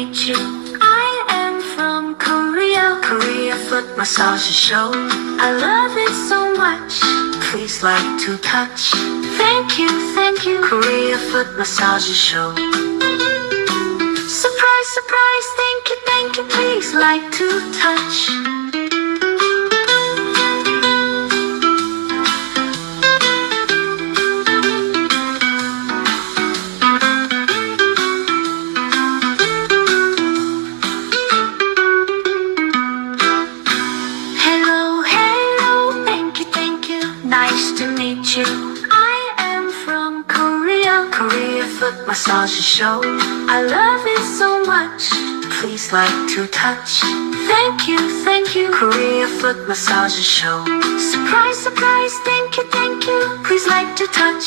meet you. I am from Korea, Korea foot massage show. I love it so much, please like to touch. Thank you, Korea foot massage show. Surprise, surprise, thank you, please like to touch. Nice to meet you. I am from Korea, Korea foot massage show. I love it so much, please like to touch. Thank you, Korea foot massage show. Surprise, surprise, thank you, please like to touch.